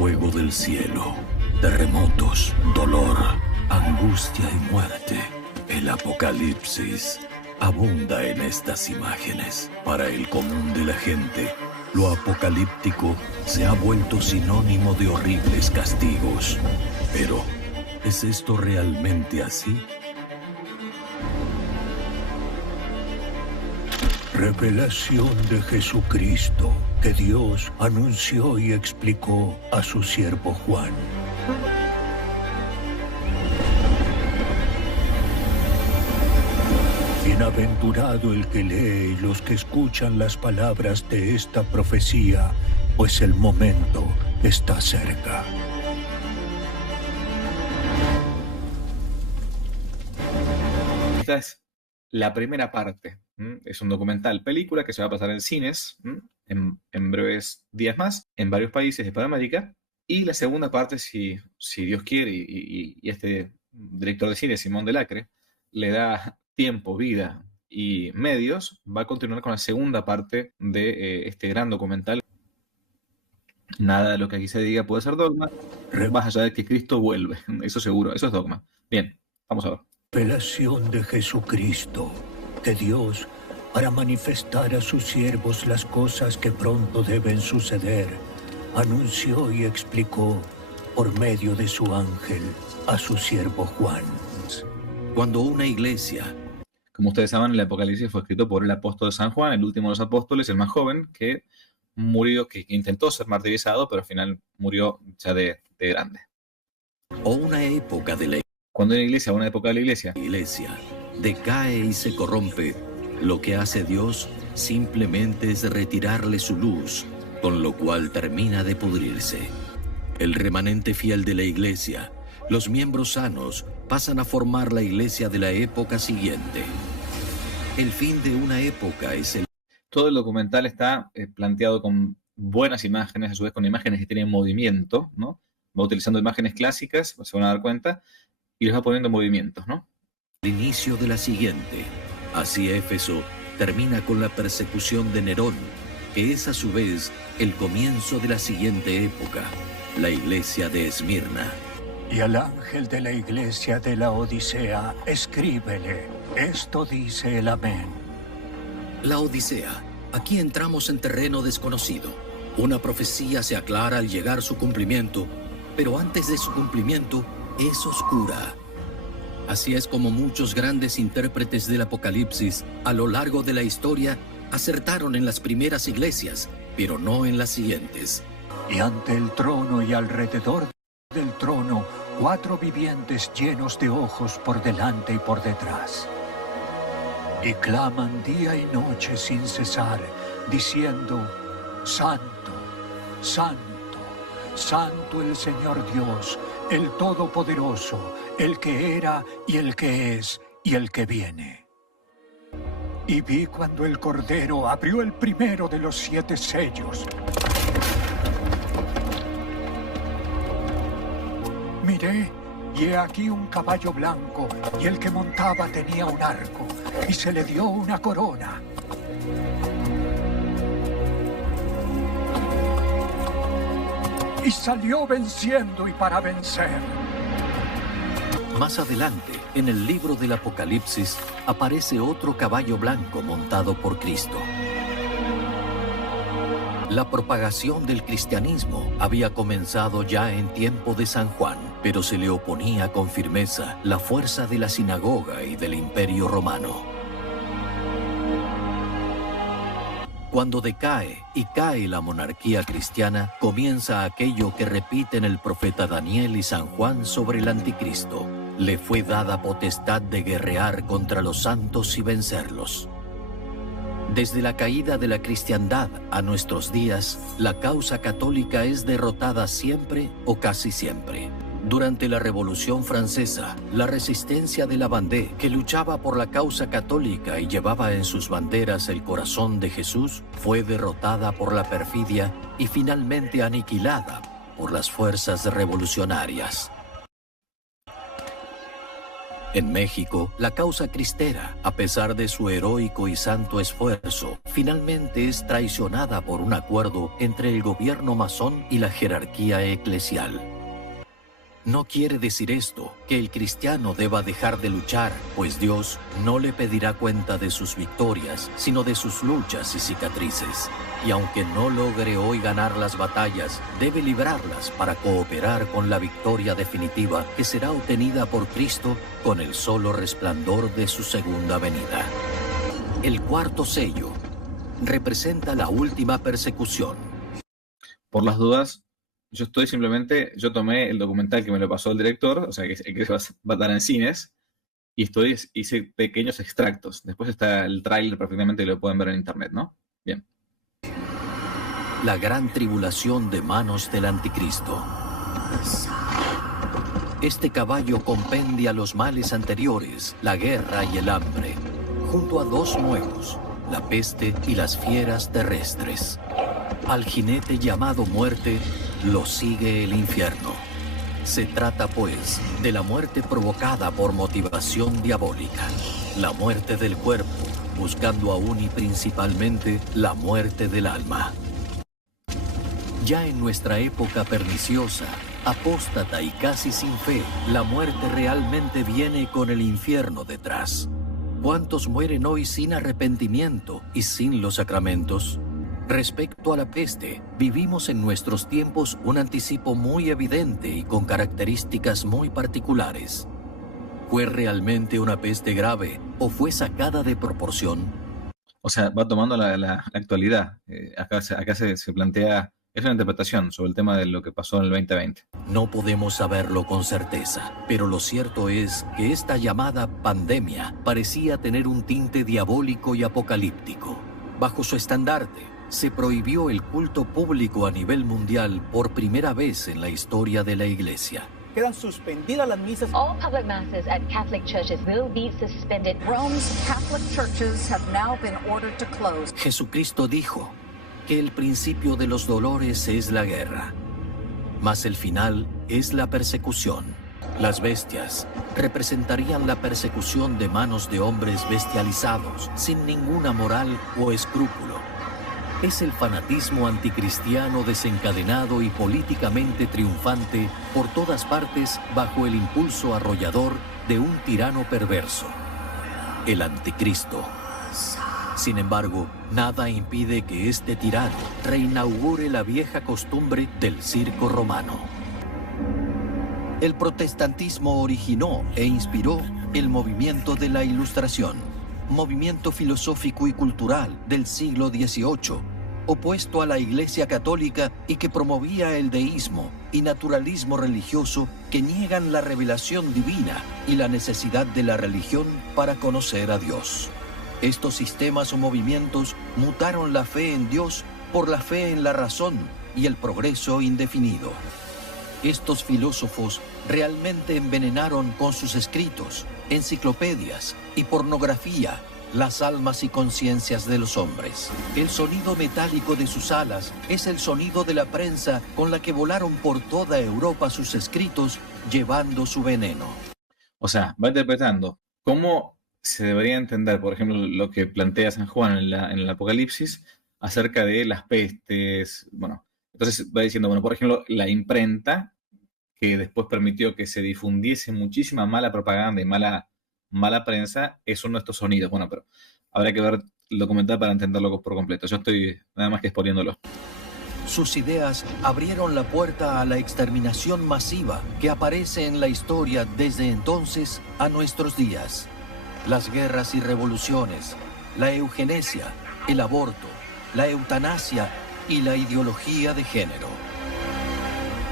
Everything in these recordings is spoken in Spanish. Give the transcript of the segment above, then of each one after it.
fuego del cielo, terremotos, dolor, angustia y muerte. El apocalipsis abunda en estas imágenes. Para el común de la gente, lo apocalíptico se ha vuelto sinónimo de horribles castigos. Pero, ¿es esto realmente así? Revelación de Jesucristo que Dios anunció y explicó a su siervo Juan. Bienaventurado el que lee y los que escuchan las palabras de esta profecía, pues el momento está cerca. Esta es la primera parte. Es un documental película que se va a pasar en cines en breves días más, en varios países de Hispanoamérica. Y la segunda parte, si Dios quiere y este director de cine, Simón Delacre, le da tiempo, vida y medios, va a continuar con la segunda parte de este gran documental. Nada de lo que aquí se diga puede ser dogma, más allá de que Cristo vuelve. Eso seguro, eso es dogma. Bien, vamos a ver. Revelación de Jesucristo, que Dios, para manifestar a sus siervos las cosas que pronto deben suceder, anunció y explicó por medio de su ángel a su siervo Juan. Cuando una iglesia... Como ustedes saben, el Apocalipsis fue escrito por el apóstol San Juan, el último de los apóstoles, el más joven, que murió, que intentó ser martirizado, pero al final murió ya de grande. O una época de la Cuando una iglesia, una época de la iglesia decae y se corrompe, lo que hace Dios simplemente es retirarle su luz, con lo cual termina de pudrirse. El remanente fiel de la iglesia, los miembros sanos, pasan a formar la iglesia de la época siguiente. El fin de una época es el... Todo el documental está planteado con buenas imágenes, a su vez con imágenes que tienen movimiento, ¿no? Va utilizando imágenes clásicas, se van a dar cuenta, y les va poniendo movimientos, ¿no? El inicio de la siguiente. Así Éfeso termina con la persecución de Nerón, que es a su vez el comienzo de la siguiente época, la iglesia de Esmirna. Y al ángel de la iglesia de la Odisea, escríbele, esto dice el Amén. La Odisea. Aquí entramos en terreno desconocido. Una profecía se aclara al llegar su cumplimiento, pero antes de su cumplimiento es oscura. Así es como muchos grandes intérpretes del Apocalipsis a lo largo de la historia acertaron en las primeras iglesias, pero no en las siguientes. Y ante el trono y alrededor del trono, 4 vivientes llenos de ojos por delante y por detrás. Y claman día y noche sin cesar, diciendo: Santo, Santo, Santo el Señor Dios, el Todopoderoso, el que era y el que es y el que viene. Y vi cuando el Cordero abrió el primero de los 7 sellos. Miré, y he aquí un caballo blanco, y el que montaba tenía un arco, y se le dio una corona. Y salió venciendo y para vencer. Más adelante, en el libro del Apocalipsis, aparece otro caballo blanco montado por Cristo. La propagación del cristianismo había comenzado ya en tiempo de San Juan, pero se le oponía con firmeza la fuerza de la sinagoga y del Imperio Romano. Cuando decae y cae la monarquía cristiana, comienza aquello que repiten el profeta Daniel y San Juan sobre el anticristo. Le fue dada potestad de guerrear contra los santos y vencerlos. Desde la caída de la cristiandad a nuestros días, la causa católica es derrotada siempre o casi siempre. Durante la Revolución Francesa, la resistencia de la Vendée, que luchaba por la causa católica y llevaba en sus banderas el corazón de Jesús, fue derrotada por la perfidia y finalmente aniquilada por las fuerzas revolucionarias. En México, la causa cristera, a pesar de su heroico y santo esfuerzo, finalmente es traicionada por un acuerdo entre el gobierno masón y la jerarquía eclesial. No quiere decir esto que el cristiano deba dejar de luchar, pues Dios no le pedirá cuenta de sus victorias, sino de sus luchas y cicatrices. Y aunque no logre hoy ganar las batallas, debe librarlas para cooperar con la victoria definitiva que será obtenida por Cristo con el solo resplandor de su segunda venida. El cuarto sello representa la última persecución. Por las dudas, yo yo tomé el documental que me lo pasó el director, o sea, que va a estar en cines, y hice pequeños extractos. Después está el tráiler perfectamente y lo pueden ver en internet, ¿no? Bien. La gran tribulación de manos del anticristo. Este caballo compendia los males anteriores, la guerra y el hambre, junto a dos nuevos, la peste y las fieras terrestres. Al jinete llamado muerte lo sigue el infierno. Se trata, pues, de la muerte provocada por motivación diabólica. La muerte del cuerpo, buscando aún y principalmente la muerte del alma. Ya en nuestra época perniciosa, apóstata y casi sin fe, la muerte realmente viene con el infierno detrás. ¿Cuántos mueren hoy sin arrepentimiento y sin los sacramentos? Respecto a la peste, vivimos en nuestros tiempos un anticipo muy evidente y con características muy particulares. ¿Fue realmente una peste grave o fue sacada de proporción? O sea, va tomando la actualidad. Acá se plantea, es una interpretación sobre el tema de lo que pasó en el 2020. No podemos saberlo con certeza, pero lo cierto es que esta llamada pandemia parecía tener un tinte diabólico y apocalíptico. Bajo su estandarte, se prohibió el culto público a nivel mundial por primera vez en la historia de la Iglesia. Quedan suspendidas las misas. All public masses at Catholic churches will be suspended. Rome's Catholic churches have now been ordered to close. Jesucristo dijo que el principio de los dolores es la guerra, mas el final es la persecución. Las bestias representarían la persecución de manos de hombres bestializados, sin ninguna moral o escrúpulo. Es el fanatismo anticristiano desencadenado y políticamente triunfante por todas partes bajo el impulso arrollador de un tirano perverso, el anticristo. Sin embargo, nada impide que este tirano reinaugure la vieja costumbre del circo romano. El protestantismo originó e inspiró el movimiento de la Ilustración, movimiento filosófico y cultural del siglo XVIII, opuesto a la Iglesia Católica y que promovía el deísmo y naturalismo religioso que niegan la revelación divina y la necesidad de la religión para conocer a Dios. Estos sistemas o movimientos mutaron la fe en Dios por la fe en la razón y el progreso indefinido. Estos filósofos realmente envenenaron con sus escritos, enciclopedias y pornografía las almas y conciencias de los hombres. El sonido metálico de sus alas es el sonido de la prensa con la que volaron por toda Europa sus escritos, llevando su veneno. O sea, va interpretando cómo se debería entender, por ejemplo, lo que plantea San Juan en el Apocalipsis acerca de las pestes. Bueno, entonces va diciendo, bueno, por ejemplo, la imprenta, que después permitió que se difundiese muchísima mala propaganda y mala prensa, es uno de estos sonidos. Bueno, pero habrá que ver el documental para entenderlo por completo. Yo estoy nada más que exponiéndolo. Sus ideas abrieron la puerta a la exterminación masiva que aparece en la historia desde entonces a nuestros días. Las guerras y revoluciones, la eugenesia, el aborto, la eutanasia y la ideología de género.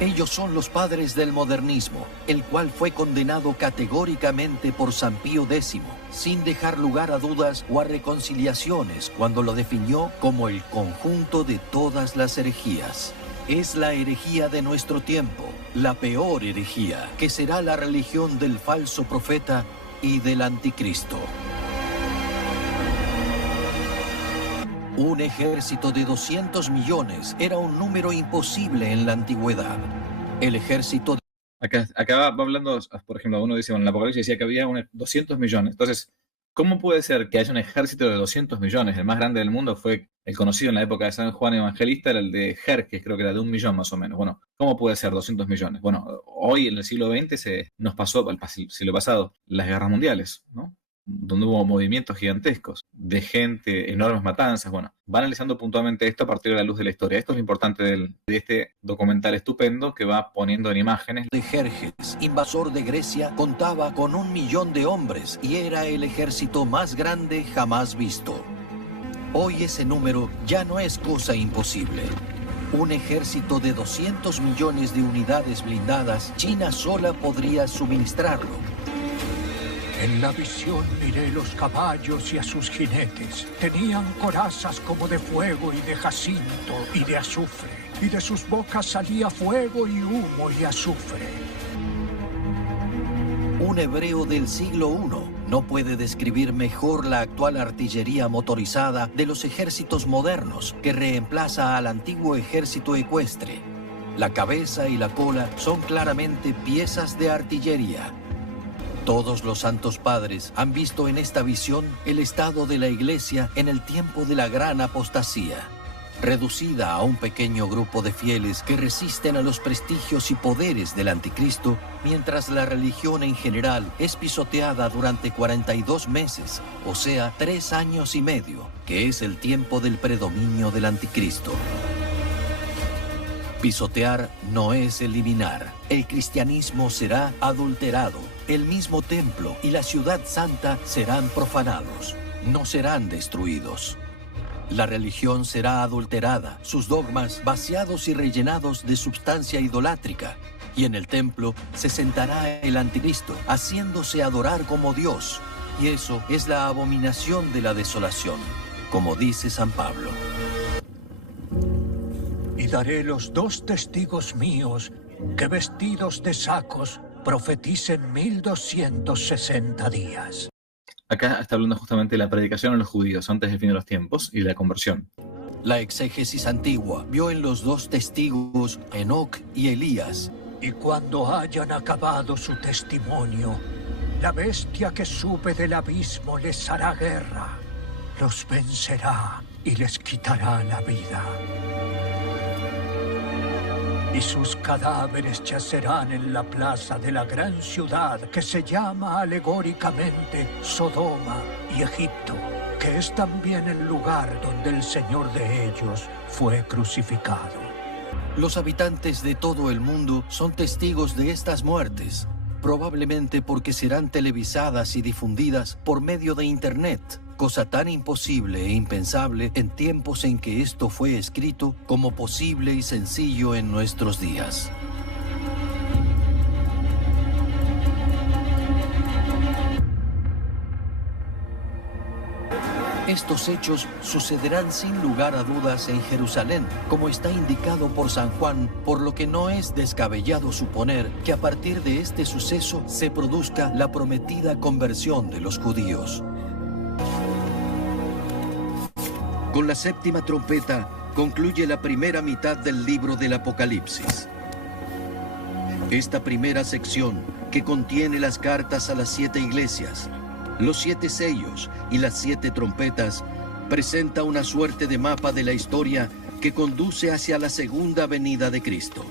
Ellos son los padres del modernismo, el cual fue condenado categóricamente por San Pío X, sin dejar lugar a dudas o a reconciliaciones cuando lo definió como el conjunto de todas las herejías. Es la herejía de nuestro tiempo, la peor herejía, que será la religión del falso profeta y del anticristo. Un ejército de 200 millones era un número imposible en la antigüedad. El ejército Acá va hablando, por ejemplo, uno dice, bueno, en el Apocalipsis decía que había 200 millones. Entonces, ¿cómo puede ser que haya un ejército de 200 millones? El más grande del mundo fue el conocido en la época de San Juan Evangelista, era el de Jerjes, creo que era de 1 millón más o menos. Bueno, ¿cómo puede ser 200 millones? Bueno, hoy en el siglo XX nos pasó, el siglo pasado, las guerras mundiales, ¿no? Donde hubo movimientos gigantescos de gente, enormes matanzas. Bueno, va analizando puntualmente esto a partir de la luz de la historia. Esto es lo importante de este documental estupendo que va poniendo en imágenes. De Jerjes, invasor de Grecia, contaba con 1 millón de hombres y era el ejército más grande jamás visto. Hoy ese número ya no es cosa imposible. Un ejército de 200 millones de unidades blindadas, China sola podría suministrarlo. En la visión miré los caballos y a sus jinetes. Tenían corazas como de fuego y de jacinto y de azufre. Y de sus bocas salía fuego y humo y azufre. Un hebreo del siglo I no puede describir mejor la actual artillería motorizada de los ejércitos modernos que reemplaza al antiguo ejército ecuestre. La cabeza y la cola son claramente piezas de artillería. Todos los santos padres han visto en esta visión el estado de la Iglesia en el tiempo de la gran apostasía, reducida a un pequeño grupo de fieles que resisten a los prestigios y poderes del anticristo, mientras la religión en general es pisoteada durante 42 meses, o sea, 3 años y medio, que es el tiempo del predominio del anticristo. Pisotear no es eliminar. El cristianismo será adulterado. El mismo templo y la ciudad santa serán profanados. No serán destruidos. La religión será adulterada, sus dogmas vaciados y rellenados de sustancia idolátrica. Y en el templo se sentará el anticristo, haciéndose adorar como Dios. Y eso es la abominación de la desolación, como dice San Pablo. Y daré los 2 testigos míos que vestidos de sacos profeticen 1260 días. Acá está hablando justamente de la predicación a los judíos antes del fin de los tiempos y de la conversión. La exégesis antigua vio en los 2 testigos Enoc y Elías. Y cuando hayan acabado su testimonio, la bestia que sube del abismo les hará guerra, los vencerá y les quitará la vida. Y sus cadáveres yacerán en la plaza de la gran ciudad que se llama alegóricamente Sodoma y Egipto, que es también el lugar donde el Señor de ellos fue crucificado. Los habitantes de todo el mundo son testigos de estas muertes, probablemente porque serán televisadas y difundidas por medio de Internet, cosa tan imposible e impensable en tiempos en que esto fue escrito como posible y sencillo en nuestros días. Estos hechos sucederán sin lugar a dudas en Jerusalén, como está indicado por San Juan, por lo que no es descabellado suponer que a partir de este suceso se produzca la prometida conversión de los judíos. Con la 7ª trompeta concluye la primera mitad del libro del Apocalipsis. Esta primera sección, que contiene las cartas a las 7 iglesias, los 7 sellos y las 7 trompetas, presenta una suerte de mapa de la historia que conduce hacia la segunda venida de Cristo.